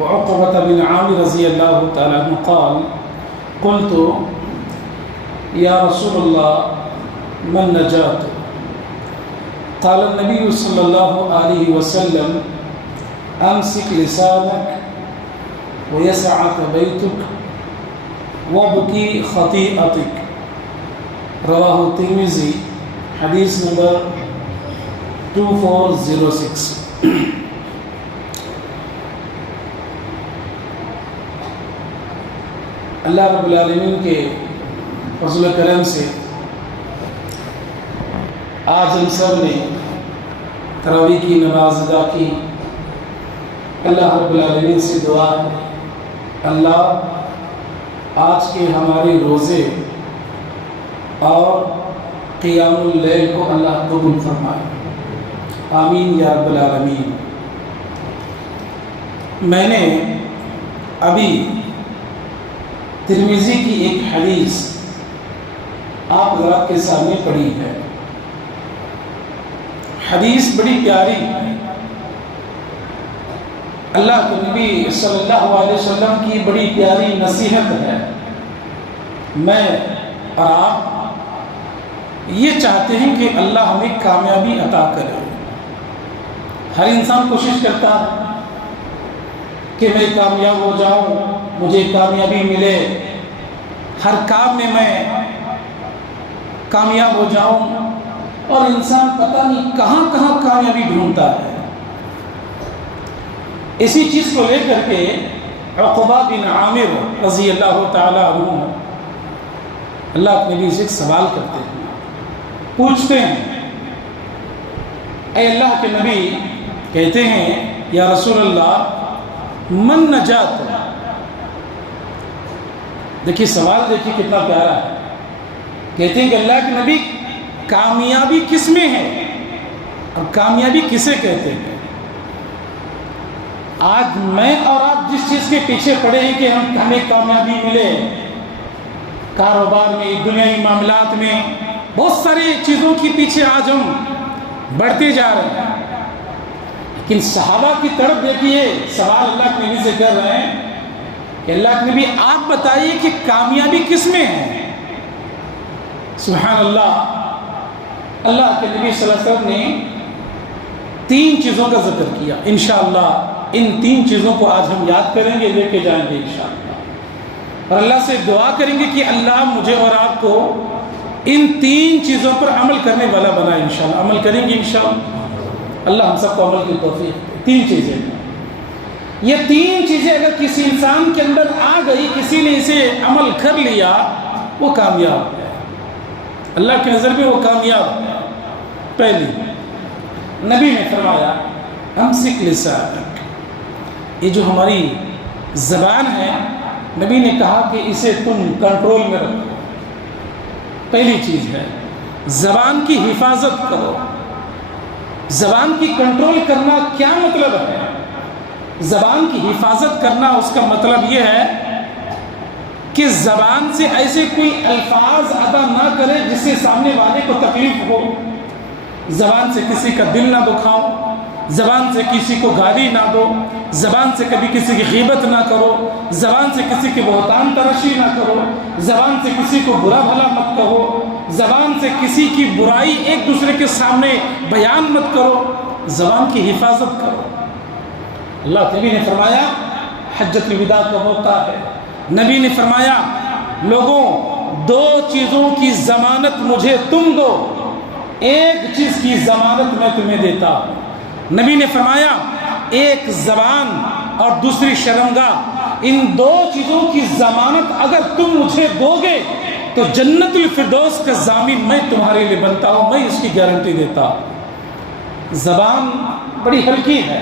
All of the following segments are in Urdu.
وعقبة بن عامر رضي الله تعالى عنه قال قلت يا رسول الله ما النجاة؟ قال النبي صلى الله عليه وسلم أمسك لسانك ويسعك بيتك وابكي خطيئتك. رواه الترمذي حدیث نمبر 2406. اللہ رب العالمین کے فضل و کرم سے آج ہم سب نے تراویح کی نماز ادا کی. اللہ رب العالمین سے دعا ہے اللہ آج کے ہمارے روزے اور قیام اللیل کو اللہ قبول فرمائے. آمین یا رب العالمین. میں نے ابھی ترمذی کی ایک حدیث آپ حضرات کے سامنے پڑھی ہے. حدیث بڑی پیاری ہے. اللہ کے نبی صلی اللہ علیہ وسلم کی بڑی پیاری نصیحت ہے. میں اور آپ یہ چاہتے ہیں کہ اللہ ہمیں کامیابی عطا کرے. ہر انسان کوشش کرتا ہے کہ میں کامیاب ہو جاؤں, مجھے کامیابی ملے, ہر کام میں میں کامیاب ہو جاؤں, اور انسان پتہ نہیں کہاں کہاں کامیابی ڈھونڈتا ہے. اسی چیز کو لے کر کے عقبہ بن عامر رضی اللہ تعالی عنہ اللہ کے نبی سے ایک سوال کرتے ہیں, پوچھتے ہیں اے اللہ کے نبی, کہتے ہیں یا رسول اللہ من نجات. دیکھیے سوال دیکھیے کتنا پیارا ہے. کہتے ہیں کہ اللہ کے نبی کامیابی کس میں ہے اور کامیابی کسے کہتے ہیں؟ آج میں اور آپ جس چیز کے پیچھے پڑے ہیں کہ ہمیں کامیابی ملے, کاروبار میں, دنیاوی معاملات میں, بہت ساری چیزوں کے پیچھے آج ہم بڑھتے جا رہے ہیں. لیکن صحابہ کی طرف دیکھیے, سوال اللہ کے نبی سے کر رہے ہیں کہ اللہ کے نبی آپ بتائیے کہ کامیابی کس میں ہے. سبحان اللہ. اللہ کے نبی صلی اللہ علیہ وسلم نے 3 چیزوں کا ذکر کیا. انشاءاللہ ان 3 چیزوں کو آج ہم یاد کریں گے, لے کے جائیں گے انشاءاللہ, اور اللہ سے دعا کریں گے کہ اللہ مجھے اور آپ کو ان 3 چیزوں پر عمل کرنے والا بنائے. انشاءاللہ عمل کریں گے انشاءاللہ. اللہ ہم سب کو عمل کی توفیق دے. 3 چیزیں, یہ 3 چیزیں اگر کسی انسان کے اندر آ گئی, کسی نے اسے عمل کر لیا, وہ کامیاب ہے. اللہ کی نظر میں وہ کامیاب ہے. پہلی, نبی نے فرمایا امسک لسانک. یہ جو ہماری زبان ہے, نبی نے کہا کہ اسے تم کنٹرول میں رکھو. پہلی چیز ہے زبان کی حفاظت کرو. زبان کی کنٹرول کرنا کیا مطلب ہے؟ زبان کی حفاظت کرنا اس کا مطلب یہ ہے کہ زبان سے ایسے کوئی الفاظ ادا نہ کرے جس سے سامنے والے کو تکلیف ہو. زبان سے کسی کا دل نہ دکھاؤ, زبان سے کسی کو گالی نہ دو, زبان سے کبھی کسی کی غیبت نہ کرو, زبان سے کسی کی بہتان تراشی نہ کرو, زبان سے کسی کو برا بھلا مت کہو, زبان سے کسی کی برائی ایک دوسرے کے سامنے بیان مت کرو. زبان کی حفاظت کرو. اللہ نبی نے فرمایا حجۃ الوداع کا موقع ہے, نبی نے فرمایا لوگوں 2 چیزوں کی ضمانت مجھے تم دو, ایک چیز کی ضمانت میں تمہیں دیتا ہوں. نبی نے فرمایا ایک زبان اور دوسری شرمگاہ, ان 2 چیزوں کی ضمانت اگر تم مجھے دو گے تو جنت الفردوس کا ضامن میں تمہارے لیے بنتا ہوں, میں اس کی گارنٹی دیتا ہوں. زبان بڑی ہلکی ہے.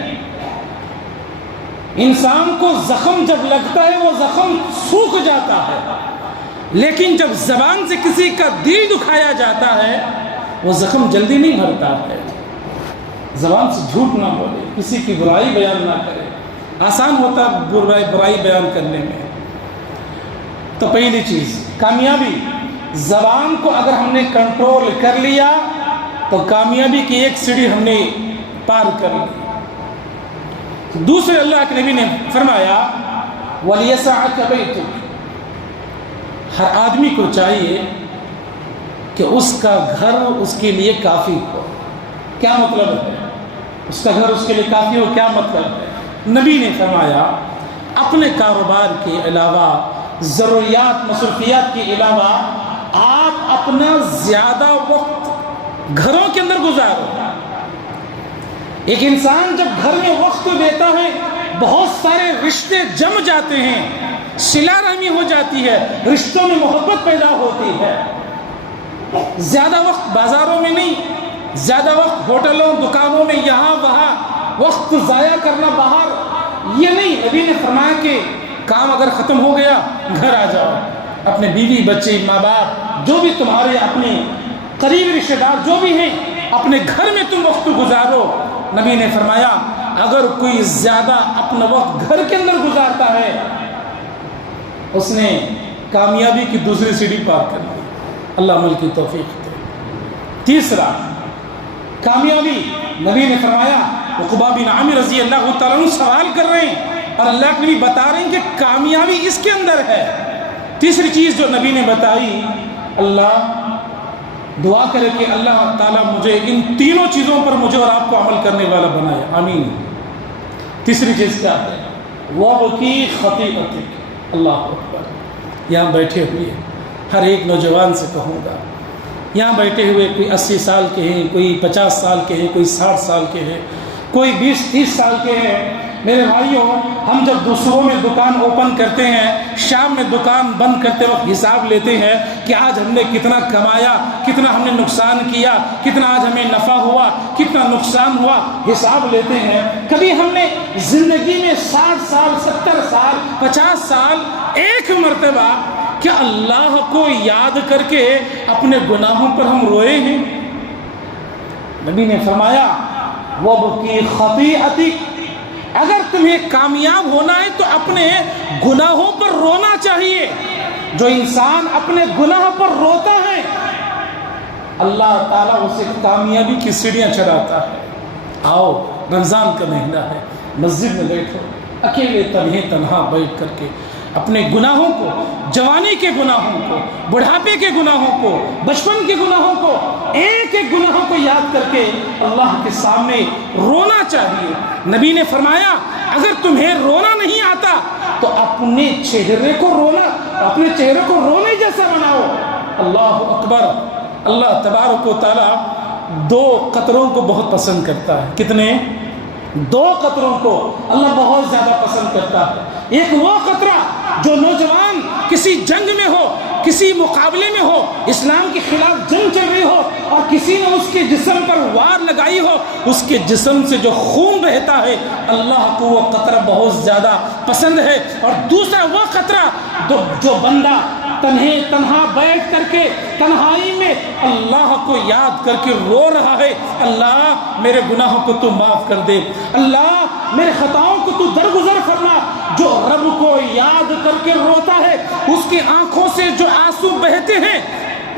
انسان کو زخم جب لگتا ہے وہ زخم سوکھ جاتا ہے, لیکن جب زبان سے کسی کا دل دکھایا جاتا ہے وہ زخم جلدی نہیں بھرتا ہے. زبان سے جھوٹ نہ بولے, کسی کی برائی بیان نہ کرے. آسان ہوتا برائی بیان کرنے میں. تو پہلی چیز کامیابی, زبان کو اگر ہم نے کنٹرول کر لیا تو کامیابی کی ایک سیڑھی ہم نے پار کر لی. دوسرے اللہ کے نبی نے فرمایا وَلْيَسَعَكَ بَيْتُكَ، ہر آدمی کو چاہیے کہ اس کا گھر اس کے لیے کافی ہو۔ کیا مطلب ہے اس کا گھر اس کے لیے کافی ہو؟ کیا مطلب ہے؟ نبی نے فرمایا اپنے کاروبار کے علاوہ، ضروریات مصروفیات کے علاوہ آپ اپنا زیادہ وقت گھروں کے اندر گزارو۔ ایک انسان جب گھر میں وقت دیتا ہے بہت سارے رشتے جم جاتے ہیں، صلہ رحمی ہو جاتی ہے، رشتوں میں محبت پیدا ہوتی ہے۔ زیادہ وقت بازاروں میں نہیں، زیادہ وقت ہوٹلوں دکانوں میں یہاں وہاں وقت ضائع کرنا باہر، یہ نہیں۔ نبی نے فرمایا کہ کام اگر ختم ہو گیا گھر آ جاؤ، اپنے بیوی بچے ماں باپ جو بھی تمہارے اپنے قریب رشتے دار جو بھی ہیں اپنے گھر میں تم وقت گزارو۔ نبی نے فرمایا اگر کوئی زیادہ اپنا وقت گھر کے اندر گزارتا ہے اس نے کامیابی کی دوسری سیڑھی پار کر لی۔ اللہ عمل کی توفیق دے۔ تیسرا کامیابی، نبی نے فرمایا، عقبہ بن عامر رضی اللہ تعالیٰ عنہ سوال کر رہے ہیں اور اللہ کے نبی بتا رہے ہیں کہ کامیابی اس کے اندر ہے۔ تیسری چیز جو نبی نے بتائی، اللہ دعا کرے کہ اللہ تعالیٰ مجھے ان تینوں چیزوں پر مجھے اور آپ کو عمل کرنے والا بنائے، آمین۔ تیسری چیز کیا ہے؟ وَبْكِي خَطِيئَتِكَ۔ اللہ اکبر۔ یہاں بیٹھے ہوئے ہر ایک نوجوان سے کہوں گا، یہاں بیٹھے ہوئے کوئی 80 سال کے ہیں، کوئی 50 سال کے ہیں، کوئی 60 سال کے ہیں، کوئی 20-30 سال کے ہیں۔ میرے بھائیوں، ہم جب دوسروں میں دکان اوپن کرتے ہیں، شام میں دکان بند کرتے وقت حساب لیتے ہیں کہ آج ہم نے کتنا کمایا، کتنا ہم نے نقصان کیا، کتنا آج ہمیں نفع ہوا، کتنا نقصان ہوا، حساب لیتے ہیں۔ کبھی ہم نے زندگی میں 60 سال 70 سال 50 سال ایک مرتبہ کیا اللہ کو یاد کر کے اپنے گناہوں پر ہم روئے ہیں؟ نبی نے فرمایا وَبْكِي خَطِيئَتِكَ، اگر تمہیں کامیاب ہونا ہے تو اپنے گناہوں پر رونا چاہیے۔ جو انسان اپنے گناہ پر روتا ہے اللہ تعالیٰ اسے کامیابی کی سیڑھیاں چڑھاتا ہے۔ آؤ، رمضان کا مہینہ ہے، مسجد میں بیٹھو، اکیلے تنہا بیٹھ کر کے اپنے گناہوں کو، جوانی کے گناہوں کو، بڑھاپے کے گناہوں کو، بچپن کے گناہوں کو، ایک ایک گناہوں کو یاد کر کے اللہ کے سامنے رونا چاہیے۔ نبی نے فرمایا اگر تمہیں رونا نہیں آتا تو اپنے چہرے کو رونے جیسا بناؤ۔ اللہ اکبر۔ اللہ تبارک و تعالیٰ 2 قطروں کو بہت پسند کرتا ہے۔ کتنے؟ 2 قطروں کو اللہ بہت زیادہ پسند کرتا ہے۔ ایک وہ قطرہ جو نوجوان کسی جنگ میں ہو، کسی مقابلے میں ہو، اسلام کے خلاف جنگ چل رہی ہو اور کسی نے اس کے جسم پر وار لگائی ہو، اس کے جسم سے جو خون رہتا ہے اللہ کو وہ قطرہ بہت زیادہ پسند ہے۔ اور دوسرا وہ قطرہ جو بندہ تنہا بیٹھ کر کے تنہائی میں اللہ کو یاد کر کے رو رہا ہے، اللہ میرے گناہوں کو تو معاف کر دے، اللہ میرے خطاؤں کو تو درگزر فرما۔ جو رب کو یاد کر کے روتا ہے اس کی آنکھوں سے جو آنسو بہتے ہیں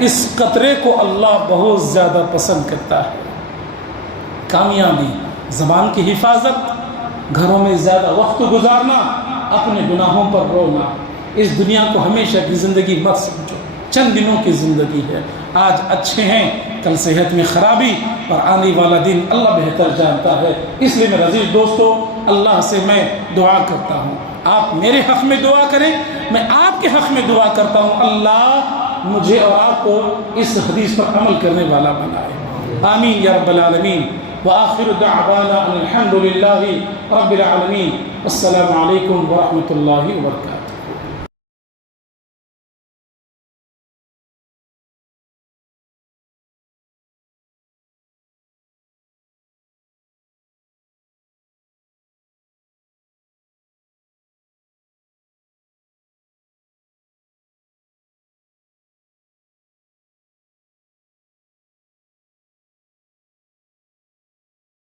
اس قطرے کو اللہ بہت زیادہ پسند کرتا ہے۔ کامیابی، زبان کی حفاظت، گھروں میں زیادہ وقت گزارنا، اپنے گناہوں پر رونا۔ اس دنیا کو ہمیشہ کی زندگی مت سمجھو، چند دنوں کی زندگی ہے۔ آج اچھے ہیں، کل صحت میں خرابی، اور آنے والا دن اللہ بہتر جانتا ہے۔ اس لیے میرے عزیز دوستو، اللہ سے میں دعا کرتا ہوں، آپ میرے حق میں دعا کریں، میں آپ کے حق میں دعا کرتا ہوں، اللہ مجھے اور آپ کو اس حدیث پر عمل کرنے والا بنائے، آمین یا رب العالمین۔ وآخر دعوانا الحمد للہ رب العالمین۔ السلام علیکم ورحمۃ اللہ وبرکاتہ۔